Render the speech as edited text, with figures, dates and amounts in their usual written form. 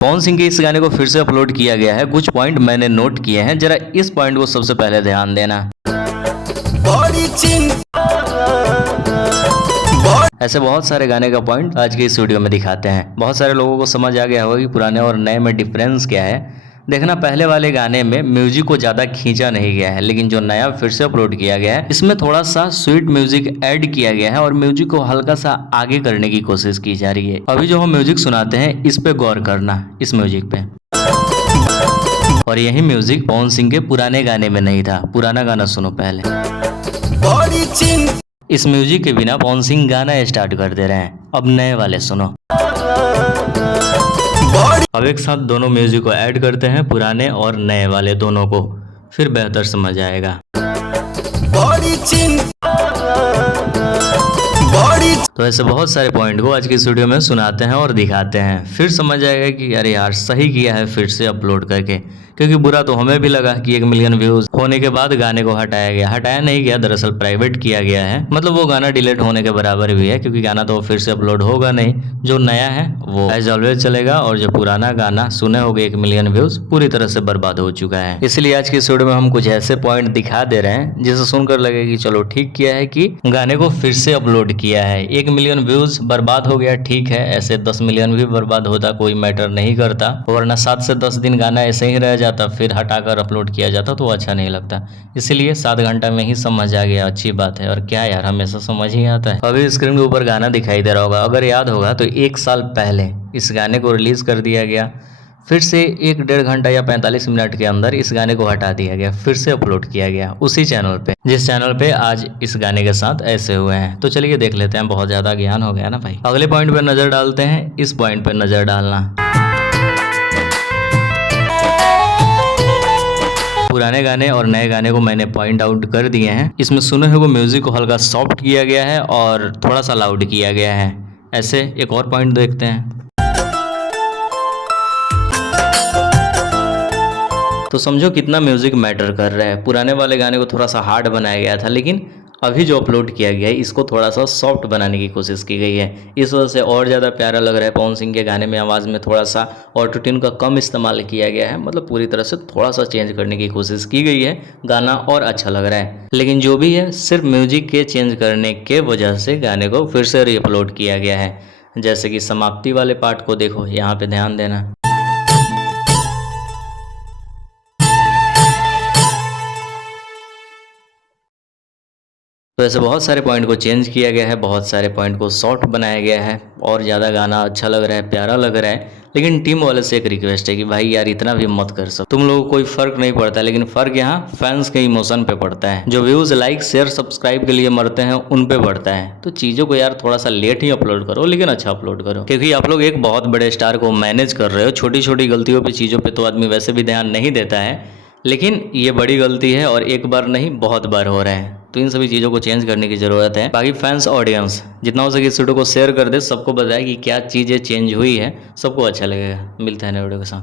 पवन सिंह के इस गाने को फिर से अपलोड किया गया है। कुछ पॉइंट मैंने नोट किए हैं, जरा इस पॉइंट को सबसे पहले ध्यान देना। ऐसे बहुत सारे गाने का पॉइंट आज के इस वीडियो में दिखाते हैं। बहुत सारे लोगों को समझ आ गया होगा कि पुराने और नए में डिफरेंस क्या है। देखना, पहले वाले गाने में म्यूजिक को ज्यादा खींचा नहीं गया है, लेकिन जो नया फिर से अपलोड किया गया है इसमें थोड़ा सा स्वीट म्यूजिक ऐड किया गया है और म्यूजिक को हल्का सा आगे करने की कोशिश की जा रही है। अभी जो हम म्यूजिक सुनाते हैं इस पे गौर करना, इस म्यूजिक पे। और यही म्यूजिक पवन सिंह के पुराने गाने में नहीं था। पुराना गाना सुनो पहले। इस म्यूजिक के बिना पवन सिंह गाना स्टार्ट कर दे रहे हैं। अब नए वाले सुनो। अब एक साथ दोनों म्यूजिक को ऐड करते हैं, पुराने और नए वाले दोनों को, फिर बेहतर समझ आएगा। तो ऐसे बहुत सारे पॉइंट को आज की इस वीडियो में सुनाते हैं और दिखाते हैं, फिर समझ आएगा कि अरे यार सही किया है फिर से अपलोड करके। क्योंकि बुरा तो हमें भी लगा कि 1 मिलियन व्यूज होने के बाद गाने को हटाया गया। हटाया नहीं गया, दरअसल प्राइवेट किया गया है। मतलब वो गाना डिलीट होने के बराबर भी है, क्योंकि गाना तो फिर से अपलोड होगा नहीं। जो नया है वो एज ऑलवेज चलेगा, और जो पुराना गाना सुने होगे 1 मिलियन व्यूज पूरी तरह से बर्बाद हो चुका है। इसलिए आज की इस वीडियो में हम कुछ ऐसे पॉइंट दिखा दे रहे हैं जिसे सुनकर लगे कि चलो ठीक किया है कि गाने को फिर से अपलोड किया है। 1 मिलियन व्यूज बर्बाद हो गया, ठीक है। ऐसे 10 मिलियन भी बर्बाद होता कोई मैटर नहीं करता, वरना 7 से 10 दिन गाना ऐसे ही रह जाता, फिर हटाकर अपलोड किया जाता तो अच्छा नहीं लगता। इसलिए 7 घंटा में ही समझ आ गया, अच्छी बात है। और क्या यार, हमेशा समझ ही आता है। अभी स्क्रीन के ऊपर गाना दिखाई दे रहा होगा, अगर याद होगा तो 1 साल पहले इस गाने को रिलीज कर दिया गया। फिर से 1-1.5 घंटा या 45 मिनट के अंदर इस गाने को हटा दिया गया, फिर से अपलोड किया गया उसी चैनल पे, जिस चैनल पे आज इस गाने के साथ ऐसे हुए हैं। तो चलिए देख लेते हैं, बहुत ज्यादा ज्ञान हो गया ना भाई। अगले पॉइंट पे नजर डालते हैं, इस पॉइंट पे नजर डालना। पुराने गाने और नए गाने को मैंने पॉइंट आउट कर दिए हैं। इसमें सुने हुए म्यूजिक को हल्का सॉफ्ट किया गया है और थोड़ा सा लाउड किया गया है। ऐसे एक और पॉइंट देखते हैं। तो समझो कितना म्यूजिक मैटर कर रहा है। पुराने वाले गाने को थोड़ा सा हार्ड बनाया गया था, लेकिन अभी जो अपलोड किया गया है इसको थोड़ा सा सॉफ्ट बनाने की कोशिश की गई है। इस वजह से और ज़्यादा प्यारा लग रहा है। पवन सिंह के गाने में आवाज़ में थोड़ा सा ऑटो ट्यून का कम इस्तेमाल किया गया है, मतलब पूरी तरह से थोड़ा सा चेंज करने की कोशिश की गई है। गाना और अच्छा लग रहा है, लेकिन जो भी है सिर्फ म्यूजिक के चेंज करने के वजह से गाने को फिर से रीअपलोड किया गया है। जैसे कि समाप्ति वाले पार्ट को देखो, यहाँ पे ध्यान देना। तो ऐसे बहुत सारे पॉइंट को चेंज किया गया है, बहुत सारे पॉइंट को शॉर्ट बनाया गया है और ज़्यादा गाना अच्छा लग रहा है, प्यारा लग रहा है। लेकिन टीम वाले से एक रिक्वेस्ट है कि भाई यार इतना भी मत कर सकते। तुम लोगों को कोई फर्क नहीं पड़ता, लेकिन फर्क यहाँ फैंस के इमोशन पे पड़ता है। जो व्यूज, लाइक, शेयर, सब्सक्राइब के लिए मरते हैं उन पे पड़ता है। तो चीज़ों को यार थोड़ा सा लेट ही अपलोड करो, लेकिन अच्छा अपलोड करो। क्योंकि आप लोग एक बहुत बड़े स्टार को मैनेज कर रहे हो। छोटी छोटी गलतियों पर, चीज़ों पर तो आदमी वैसे भी ध्यान नहीं देता है, लेकिन ये बड़ी गलती है और एक बार नहीं बहुत बार हो रहा है। तो इन सभी चीज़ों को चेंज करने की ज़रूरत है। बाकी फैंस, ऑडियंस जितना हो सके इस वीडियो को शेयर कर दे, सबको बताए कि क्या चीज़ें चेंज हुई है, सबको अच्छा लगेगा। मिलते हैं नए वीडियो के साथ।